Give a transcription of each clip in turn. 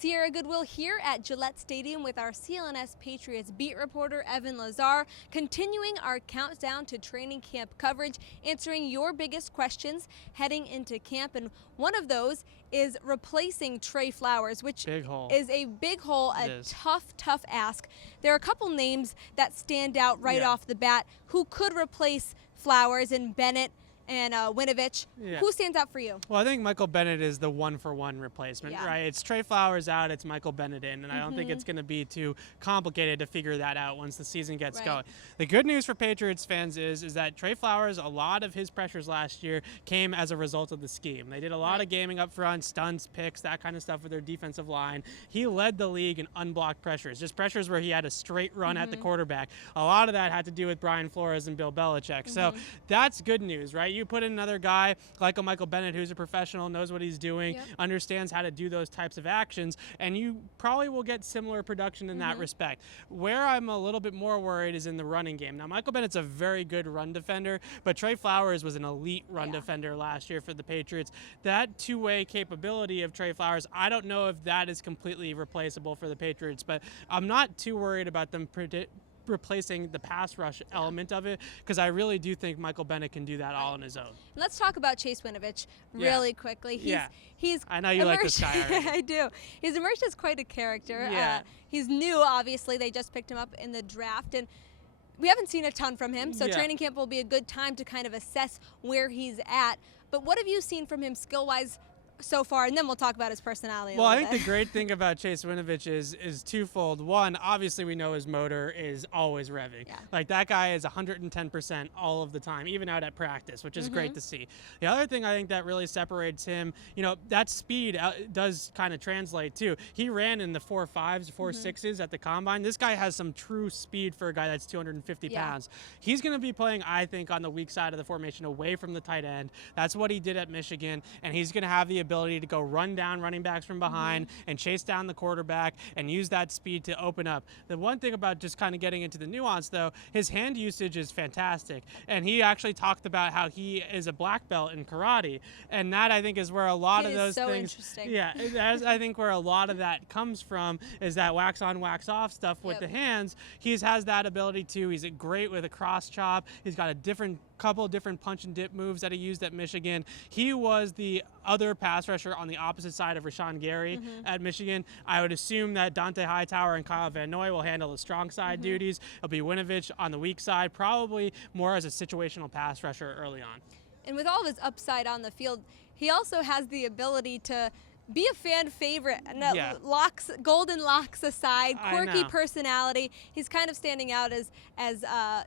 Sierra Goodwill here at Gillette Stadium with our CLNS Patriots beat reporter Evan Lazar, continuing our countdown to training camp coverage, answering your biggest questions heading into camp. And one of those is replacing Trey Flowers, which is a big hole, a tough ask. There are a couple names that stand out right off the bat who could replace Flowers and Bennett and Winovich. Who stands out for you? Well, I think Michael Bennett is the one-for-one replacement, right? It's Trey Flowers out, it's Michael Bennett in, and I don't think it's going to be too complicated to figure that out once the season gets going. The good news for Patriots fans is that Trey Flowers, a lot of his pressures last year came as a result of the scheme. They did a lot of gaming up front, stunts, picks, that kind of stuff with their defensive line. He led the league in unblocked pressures, just pressures where he had a straight run at the quarterback. A lot of that had to do with Brian Flores and Bill Belichick. So that's good news, right? You put in another guy like a Michael Bennett who's a professional, knows what he's doing, understands how to do those types of actions, and you probably will get similar production in that respect. Where I'm a little bit more worried is in the running game. Now, Michael Bennett's a very good run defender, but Trey Flowers was an elite run defender last year for the Patriots. That two-way capability of Trey Flowers, I don't know if that is completely replaceable for the Patriots, but I'm not too worried about them replacing the pass rush element of it, because I really do think Michael Bennett can do that all on his own. Let's talk about Chase Winovich really quickly. He's I know you like this guy already. I do. He's emerged as quite a character. He's new, obviously. They just picked him up in the draft, and we haven't seen a ton from him, so training camp will be a good time to kind of assess where he's at. But what have you seen from him skill-wise so far, and then we'll talk about his personality a little bit. The great thing about Chase Winovich is twofold. One, obviously we know his motor is always revving. Like, that guy is 110% all of the time, even out at practice, which is great to see. The other thing I think that really separates him, you know, that speed does kind of translate too. He ran in the 4.5s, 4.6s at the combine. This guy has some true speed for a guy that's 250 pounds. He's going to be playing, I think, on the weak side of the formation away from the tight end. That's what he did at Michigan, and he's going to have the ability to go run down running backs from behind and chase down the quarterback and use that speed to open up. The one thing about just kind of getting into the nuance, though, his hand usage is fantastic, and he actually talked about how he is a black belt in karate, and that, I think, is where a lot of those things, that's, I think, where a lot of that comes from, is that wax on, wax off stuff with the hands. He has that ability too. He's great with a cross chop. He's got a couple of different punch and dip moves that he used at Michigan. He was the other pass rusher on the opposite side of Rashawn Gary at Michigan. I would assume that Dante Hightower and Kyle Van Noy will handle the strong side duties. It'll be Winovich on the weak side, probably more as a situational pass rusher early on. And with all of his upside on the field, he also has the ability to be a fan favorite. Locks, golden locks aside, quirky personality. He's kind of standing out as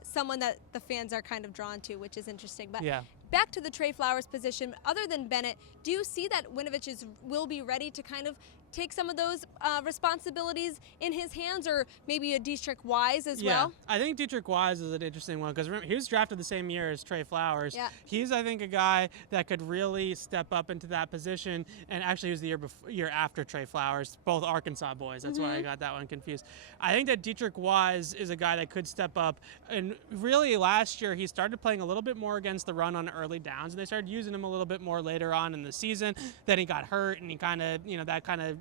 someone that the fans are kind of drawn to, which is interesting. But back to the Trey Flowers position, other than Bennett, do you see that Winovich will be ready to kind of take some of those responsibilities in his hands, or maybe a Dietrich Wise as well? I think Dietrich Wise is an interesting one, because remember, he was drafted the same year as Trey Flowers. He's, I think, a guy that could really step up into that position, and actually he was the year after Trey Flowers, both Arkansas boys. That's why I got that one confused. I think that Dietrich Wise is a guy that could step up, and really last year he started playing a little bit more against the run on early downs, and they started using him a little bit more later on in the season. Then he got hurt, and he kind of, that kind of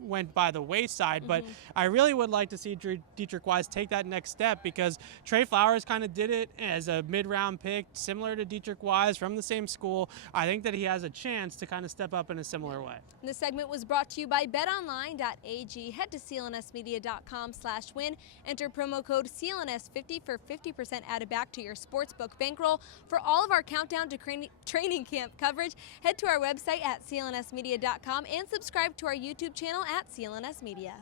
went by the wayside, but I really would like to see Dietrich Wise take that next step, because Trey Flowers kind of did it as a mid-round pick, similar to Dietrich Wise, from the same school. I think that he has a chance to kind of step up in a similar way. This segment was brought to you by betonline.ag. Head to clnsmedia.com/win. Enter promo code CLNS50 for 50% added back to your sportsbook bankroll. For all of our countdown to training camp coverage, head to our website at clnsmedia.com and subscribe to our YouTube channel at CLNS Media.